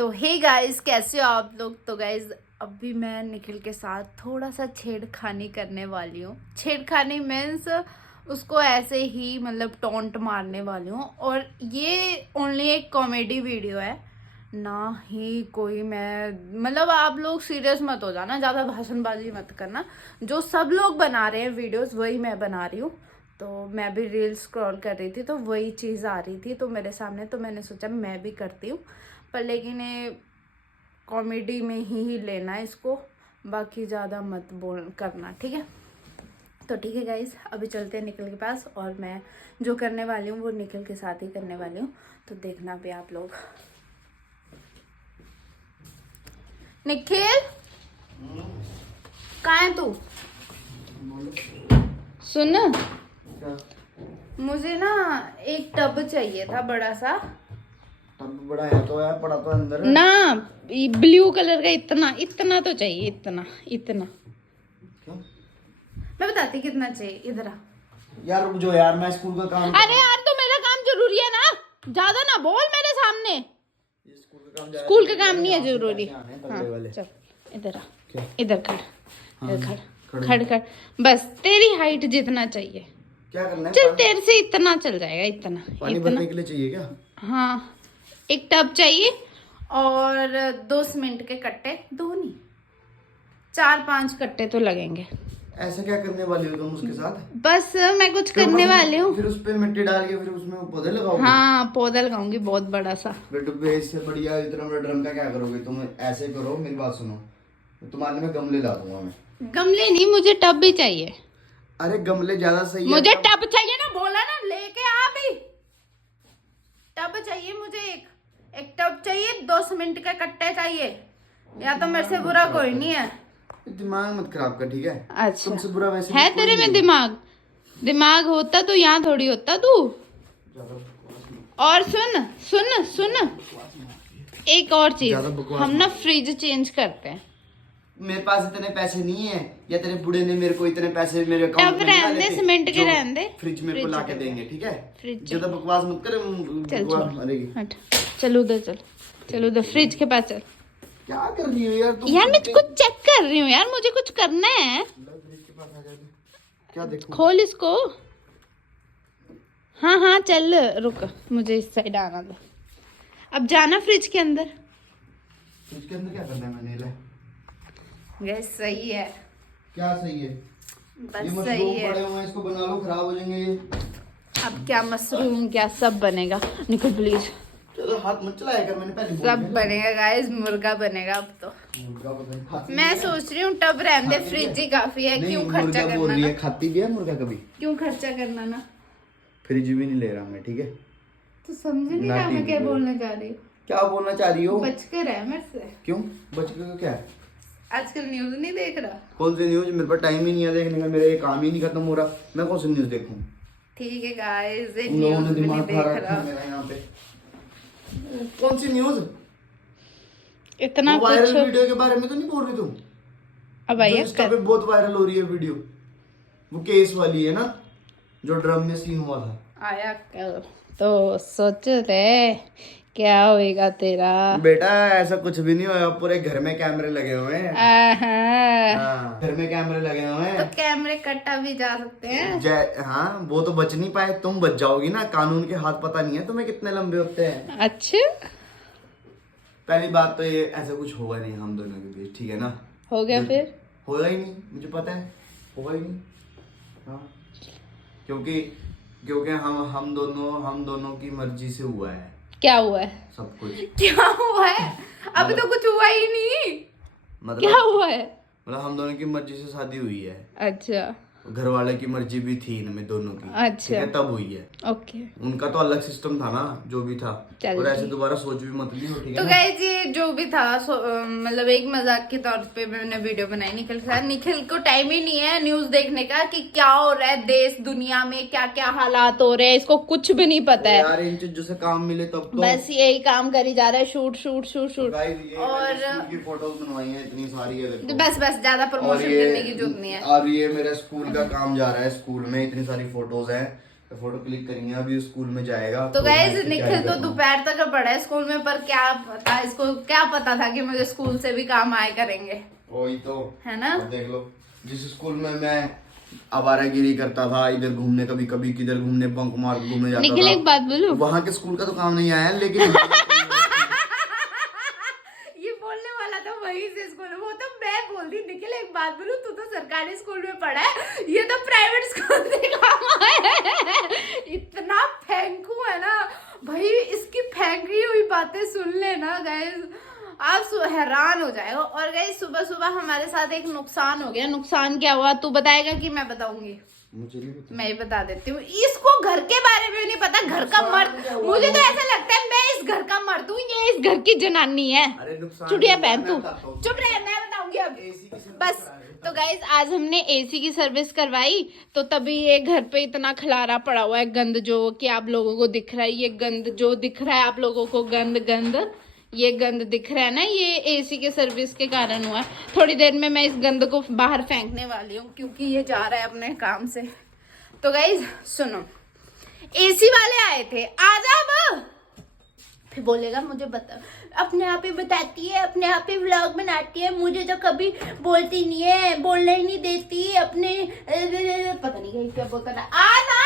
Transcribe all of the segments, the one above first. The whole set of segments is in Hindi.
तो हे गाइस, कैसे हो आप लोग। तो गाइस अभी मैं निखिल के साथ थोड़ा सा छेड़खानी करने वाली हूँ। छेड़खानी मीन्स उसको ऐसे ही मतलब टॉन्ट मारने वाली हूँ। और ये ओनली एक कॉमेडी वीडियो है, ना ही कोई मैं मतलब आप लोग सीरियस मत हो जाना, ज़्यादा भाषणबाजी मत करना। जो सब लोग बना रहे हैं वीडियोस वही मैं बना रही हूँ। तो मैं भी रील्स स्क्रॉल कर रही थी तो वही चीज़ आ रही थी तो मेरे सामने, तो मैंने सोचा मैं भी करती हूँ। पर लेकिन ये कॉमेडी में ही लेना है इसको, बाकी ज़्यादा मत बोल करना, ठीक है। तो ठीक है गाइस, अभी चलते हैं निखिल के पास और मैं जो करने वाली हूँ वो निखिल के साथ ही करने वाली हूँ। तो देखना भी आप लोग। निखिल कहाँ है तू? सुन, मुझे ना एक टब चाहिए था बड़ा सा। टब बड़ा है तो यार, पड़ा तो अंदर है ना ब्लू कलर का, इतना इतना तो चाहिए, इतना इतना। क्यों? मैं बताती कितना चाहिए, इधर आ। यार रुक जाओ यार, मैं स्कूल का काम अरे यार तो मेरा काम जरूरी है ना, ज्यादा ना बोल मेरे सामने। स्कूल का काम नहीं है जरूरी। हाँ वाले। चल इधर आ, क्या? इधर खड़, हाँ, इधर खड़े। खड़ खड़ खड़। बस तेरी हाइट जितना चाहिए। क्या करना है? चल तेरे से इतना चल जाएगा, इतना पानी इतना। भरने के लिए चाहिए क्या? हाँ एक टब चाहिए और 2 सीमेंट के कट्टे, 2 नहीं 4-5 कट्टे तो लगेंगे। ऐसे क्या करने वाली हो तुम उसके साथ? बस मैं कुछ करने वाली हूँ। फिर उस पे मिट्टी डाल के फिर उसमें पौधे लगाओगे? हाँ पौधा लगाऊंगी बहुत बड़ा सा। बेटू इससे बढ़िया इतना बड़ा ड्रम का क्या करोगे तुम? ऐसे करो, मेरी बात सुनो, तुम्हारे में गमले ला दूंगा मैं। गमले नहीं, मुझे टब भी चाहिए। अरे गमले ज्यादा सही है। मुझे टब चाहिए ना, बोला ना लेके आ भी। टब चाहिए मुझे, एक टब चाहिए, 2 सीमेंट के कट्टे चाहिए, या तो मेरे से बुरा कोई नहीं है। दिमाग मत खराब कर, ठीक है? अच्छा तुमसे बुरा वैसे है भी कोई तेरे में नहीं दिमाग? दिमाग होता तो यहाँ थोड़ी होता तू। और सुन सुन सुन, एक और चीज, ज्यादा बकवास हम ना फ्रिज चेंज करते हैं। मेरे पास इतने पैसे नहीं है, या तेरे बुढ़े ने मेरे को इतने पैसे मेरे अकाउंट टब में रहने दे, सीमेंट के रहने दे, फ्रिज मेरे को ला के देंगे, ठीक है? फ्रिज ज्यादा बकवास मत कर। चल बकवास छोड़, मरेगी। हट चल उधर, चल उधर फ्रिज के पास चल। क्या कर रही हो यार तुम? यार मैं कुछ चेक कर रही हूँ यार, मुझे कुछ करना है। फ्रिज के पास आ जा। क्या देखो? खोल इसको। हाँ हाँ चल रुक, मुझे इस साइड आना दो। अब जाना फ्रिज के अंदर। फ्रिज के अंदर क्या करना है मैंने? ले गैस सही है, क्या सही है? बस ये सही मशरूम है। पड़े हुए हैं, इसको बना लो, खराब हो जाएंगे ये। अब क्या मशरूम क्या सब बनेगा। निकल प्लीज। चलो हाथ मत चलाया कर, मैंने पहले बोल सब दिया ना। बनेगा गाइस, मुर्गा बनेगा अब तो। मुर्गा पता नहीं खाती मैं है। सोच रही हूँ टब रहने दे, खाती फ्रिज है। ही काफी है। नहीं, क्यों खर्चा मुर्गा बोल करना रही ना, है, खाती भी है मुर्गा कभी? क्यों खर्चा करना ना। फ्रिज भी नहीं ले रहा मैं, ठीक है? तो समझ नहीं ना रहा मैं टीवी क्या पे। बोलना चाह रही हूँ। क्या बोलना चाह रही हो? बच कर है मेरे से। क्यों बच गए? क्या है? आजकल न्यूज नहीं देख रहा? कौन सी न्यूज? मेरे पास टाइम ही नहीं है देखने का, मेरा ये काम ही नहीं खत्म हो रहा। मैं कौन सी न्यूज देखूं? ठीक है गाइस, ये उन लोगों न्यूज ने भी नहीं दिमाग खा देख रखा है रहा। मेरा यहाँ पे। कौन सी न्यूज? इतना वो वायरल कुछ वीडियो के बारे में तो नहीं बोल रही तुम? अब जो आइए इंस्टा पे बहुत वायरल हो रही है वीडियो, वो केस वाली है ना, जो ड्रम में सीन हुआ था। आया कल तो सोच रहे क्या होएगा तेरा। बेटा ऐसा कुछ भी नहीं हुआ, पूरे घर में कैमरे लगे हुए हैं। हाँ, घर में कैमरे लगे हुए हैं। तो कैमरे कट्टा भी जा सकते हैं। हाँ, वो तो बच नहीं पाए, तुम बच जाओगी ना। कानून के हाथ पता नहीं है तुम्हें कितने लंबे होते हैं। अच्छा पहली बात तो ये ऐसा कुछ होगा नहीं हम दोनों के बीच, ठीक है ना? हो गया फिर? होगा ही नहीं, मुझे पता है, होगा ही नहीं। हाँ, क्योंकि क्योंकि हम दोनों की मर्जी से हुआ है क्या हुआ है? सब कुछ। क्या हुआ है? अभी तो कुछ हुआ ही नहीं। मतलब क्या हुआ है? मतलब हम दोनों की मर्जी से शादी हुई है। अच्छा घर वाले की मर्जी भी थी इनमें दोनों की, अच्छा। ठीक है? तब हुई है। ओके उनका तो अलग सिस्टम था ना, जो भी था। चल और ऐसे ठीक। दोबारा सोच भी मत लियो, ठीक तो है ना? गाइस ये जो भी था मतलब एक मजाक के तौर पे मैंने वीडियो बनाई निखिल के साथ। निखिल को टाइम ही नहीं है न्यूज देखने का कि क्या हो रहा है देश दुनिया में, क्या क्या हालात हो रहे हैं, इसको कुछ भी नहीं पता है। यार इन चीजों से काम मिले तब तो। बस यही काम करी जा रहा है, shoot shoot shoot shoot. Guys ये और मैंने स्कूल की फोटोज बनवाई हैं इतनी सारी है, देखो। बस ज्यादा प्रमोशन करने की जरूरत नहीं है। और ये मेरा स्कूल का काम जा रहा है, स्कूल में इतनी सारी फोटोज हैं फोटो क्लिक करेंगे, अभी स्कूल में जाएगा। तो गाइस मैं निखिल तैयारी तो कर रहा हूँ। दोपहर तक पढ़ा है स्कूल में, पर क्या पता इसको क्या पता था कि मुझे स्कूल से भी काम आए करेंगे, वही तो है ना। अब देख लो, जिस स्कूल में मैं आवारागिरी करता था, इधर घूमने, कभी कभी किधर घूमने, बंक मार के घूमने जाता निखिल था, एक बात बोलूं, वहां के स्कूल का तो काम नहीं आया, लेकिन ये बोलने वाला था वही से स्कूल में, वो तो मैं बोल दी। निखिल एक बात बोलूं, तू तो सरकारी स्कूल में पढ़ा है, ये तो प्राइवेट स्कूल से काम आया है। इतना फेंकू है ना भाई, इसकी फेंकी हुई बातें सुन लेना गाइस, आप हैरान हो जाएगा। और गाइस सुबह सुबह हमारे साथ एक नुकसान हो गया। नुकसान क्या हुआ तू बताएगा कि मैं बताऊंगी? मुझे नहीं पता। मैं ही बता देती हूँ। इसको घर के बारे में नहीं पता, घर का मर्द। मुझे तो ऐसा लगता है मैं इस घर का मर्द हूँ, ये इस घर की जनानी है। अरे नुकसान चुड़िया नहीं, पहन मैं तू, बताता हूँ। चुप रहे, मैं बताऊंगी अब। AC की सर्विस बस करा रहे हो। तो गाइज आज हमने एसी की सर्विस करवाई, तो तभी ये घर पे इतना खलारा पड़ा हुआ है, गंद जो कि आप लोगों को दिख रहा है, ये गंद जो दिख रहा है आप लोगों को, गंद गंद ये गंद दिख रहा है ना, ये एसी के सर्विस के कारण हुआ है। थोड़ी देर में मैं इस गंद को बाहर फेंकने वाली हूँ, क्योंकि ये जा रहा है अपने काम से। तो गाइज सुनो, एसी वाले आए थे, आजा अब। फिर बोलेगा मुझे बता, अपने आप ही बताती है, अपने आप ही व्लॉग बनाती है, मुझे तो कभी बोलती नहीं है, बोलने ही नहीं देती अपने, पता नहीं क्या बोलता था। आ ना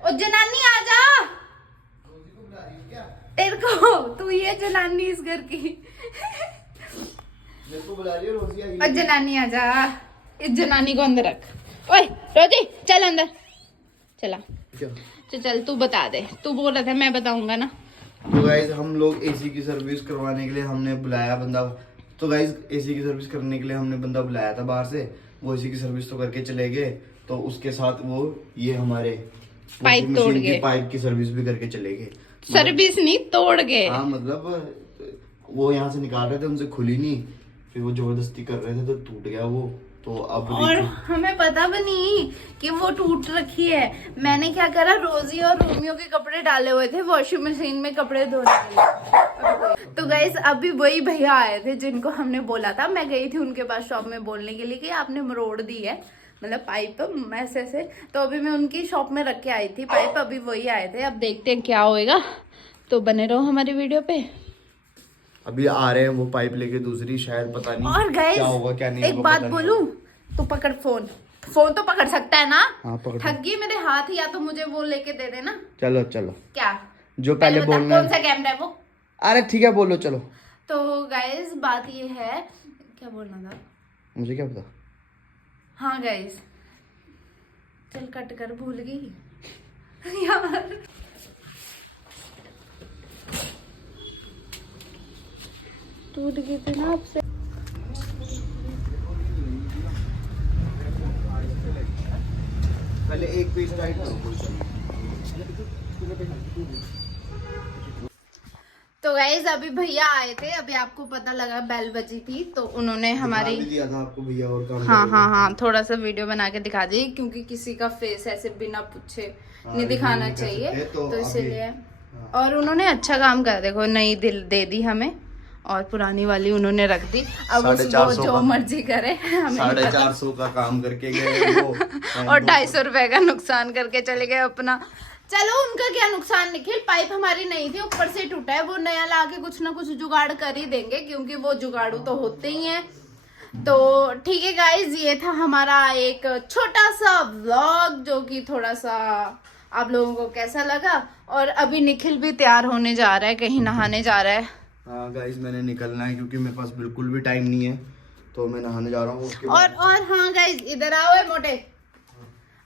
ओ जनानी, आ जा। तेरे को तू ये जनानी इस घर की। मेरे को बुला रही है रोजी, आई और जनानी आ जा, इस जनानी को अंदर रख। ओए रोजी चल अंदर, चला क्या? चल तू बता दे, तू बोल रहा था मैं बताऊंगा ना। तो गाइज हम लोग एसी की सर्विस करवाने के लिए हमने बुलाया बंदा। तो गाइज एसी की सर्विस करने के लिए हमने बंदा बुलाया था बाहर से, वो एसी की सर्विस तो करके चले गए, तो उसके साथ वो ये हमारे पाइप washing तोड़ machine की गए। पाइप की सर्विस भी करके चले गए। सर्विस नहीं तोड़ गए। हाँ मतलब वो यहाँ से निकाल रहे थे, उनसे खुली नहीं, फिर वो जबरदस्ती कर रहे थे तो टूट गया वो। तो अब और हमें पता भी नहीं कि वो टूट रखी है। मैंने क्या करा, रोजी और रोमियो के कपड़े डाले हुए थे वॉशिंग मशीन में कपड़े धोने के लिए। तो गाइस अभी वही भैया आए थे जिनको हमने बोला था, मैं गई थी उनके पास शॉप में बोलने के लिए कि आपने मरोड़ दी है, मतलब पाइप ऐसे। तो अभी मैं उनकी शॉप में रख के आई थी पाइप, अभी वही आए थे। अब देखते हैं क्या होएगा, तो बने रहो हमारी वीडियो पे। अभी आ रहे हैं वो पाइप लेके दूसरी, शायद पता नहीं और गाइस क्या होगा क्या नहीं एक होगा, बात पता नहीं बोलूं, होगा। तो पकड़ फोन, फोन तो पकड़ सकता है ना। हाँ पकड़। ठग गई मेरे हाथ, या तो मुझे वो लेके दे देना। चलो चलो, क्या जो पहले बता, बोलना कौन सा कैमरा है वो? अरे ठीक है बोलो चलो। तो गाइस बात ये है, क्या बोलना था, मुझे क्या पता। हाँ गाइस चल कट कर, भूल गई यार। टूट गई थी ना आपसे। पहले एक पीस टाइट करो। तो गाइस अभी भैया आए थे, अभी आपको पता लगा बेल बजी थी, तो उन्होंने हमारी दिखा भी दिया था आपको भैया, और काम हाँ करोगे। हाँ हाँ थोड़ा सा वीडियो बना के दिखा दी, क्योंकि किसी का फेस ऐसे बिना पूछे नहीं दिखाना नहीं कर चाहिए, सकते, तो तो इसीलिए। हाँ। और उन्होंने अच्छा काम कर, देखो नई दिल दे दी हमें, और पुरानी वाली उन्होंने रख दी। अब वो 450 जो का। मर्जी करे, हमें नहीं पता। 450 का काम करके गए वो, और 250 रुपए का नुकसान करके चले गए अपना। चलो उनका क्या नुकसान निखिल, पाइप हमारी नहीं थी, ऊपर से टूटा है, वो नया लाके कुछ ना कुछ जुगाड़ कर ही देंगे, क्योंकि वो जुगाड़ू तो होते ही हैं। तो ठीक है गाइज, ये था हमारा एक छोटा सा व्लॉग, जो कि थोड़ा सा आप लोगों को कैसा लगा। और अभी निखिल भी तैयार होने जा रहा है, कहीं नहाने जा रहा है। हाँ गाइस मैंने निकलना है, क्योंकि मेरे पास बिल्कुल भी टाइम नहीं है, तो मैं नहाने जा रहा हूँ। उसके बाद और हाँ गाइज इधर आओ है मोटे।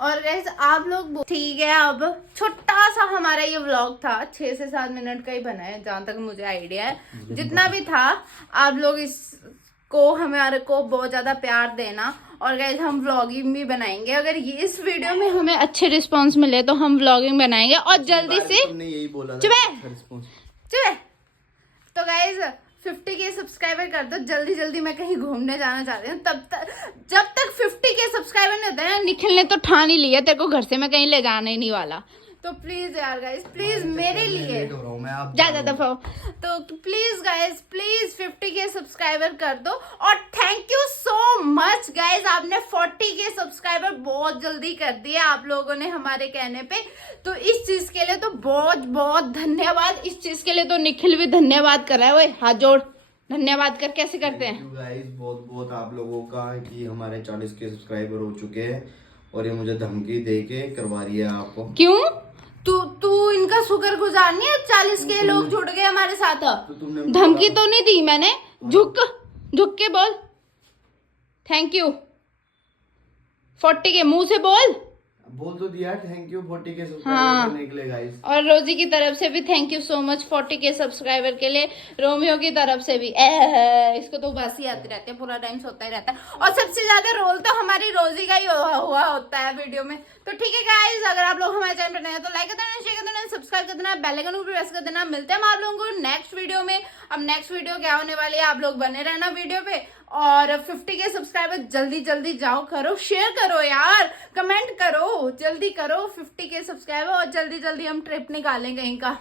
और गाइज आप लोग ठीक है, अब छोटा सा हमारा ये व्लॉग था, 6 से 7 मिनट का ही बना है जहां तक मुझे आइडिया है। जितना भी था, आप लोग इसको हमारे को बहुत ज्यादा प्यार देना। और गाइज हम व्लॉगिंग भी बनाएंगे, अगर ये इस वीडियो में हमें अच्छे रिस्पांस मिले तो हम व्लॉगिंग बनाएंगे। और जल्दी से तुमने यही बोला था, चुप है। अच्छा रिस्पॉन्स। चले। तो गाइज 50 के सब्सक्राइबर कर दो जल्दी जल्दी, मैं कहीं घूमने जाना चाह रही हूँ। तब तक जब तक 50 के सब्सक्राइबर नहीं होते हैं, निखिल ने तो ठान ही लिया तेरे को घर से मैं कहीं ले जाना ही नहीं वाला। तो प्लीज यार गाइस, प्लीज मेरे लिए लेट हो रहा हूँ मैं, आप ज्यादा दफा तो प्लीज गाइस, प्लीज 50 के सब्सक्राइबर कर दो। और thank you so much guys, आपने 40 के सब्सक्राइबर बहुत जल्दी कर दिए आप लोगों ने हमारे कहने पे। तो इस चीज के लिए तो बहुत बहुत धन्यवाद। इस चीज के लिए तो निखिल भी धन्यवाद कर रहा है। ओए हाथ जोड़, धन्यवाद कर कैसे करते हैं? गाइस बहुत बहुत आप लोगों का कि हमारे 40 के सब्सक्राइबर हो चुके हैं और ये मुझे धमकी दे के करवा रही है आपको। क्यों? तू इनका शुक्रगुजार नहीं है? 40 के लोग जुड़ गए हमारे साथ। तो तुमने धमकी तो नहीं दी मैंने। झुक झुक के बोल थैंक यू। 40 के मुंह से बोल तो दिया थैंक यू 40 के सब्सक्राइबर हाँ। करने के लिए गाइस। और रोजी की तरफ से भी थैंक यू सो मच 40 के सब्सक्राइबर के लिए। रोमियो की तरफ से भी इसको तो बस ही आती रहती है, पूरा टाइम सोता ही रहता है। और सबसे ज्यादा रोल तो हमारी रोजी का ही हुआ होता है वीडियो में। तो ठीक है गाइस, अगर आप लोग हमारे चैनल पर नए हैं तो लाइक कर देना, शेयर कर देना, सब्सक्राइब कर देना, बेल आइकन को प्रेस कर देना। मिलते हैं हम आप लोगों को नेक्स्ट वीडियो में। अब नेक्स्ट वीडियो क्या होने वाली है, आप लोग बने रहना वीडियो पे। और 50 के सब्सक्राइबर जल्दी जल्दी जाओ करो, शेयर करो यार, कमेंट करो, जल्दी करो 50 के सब्सक्राइबर। और जल्दी जल्दी हम ट्रिप निकालें कहीं का।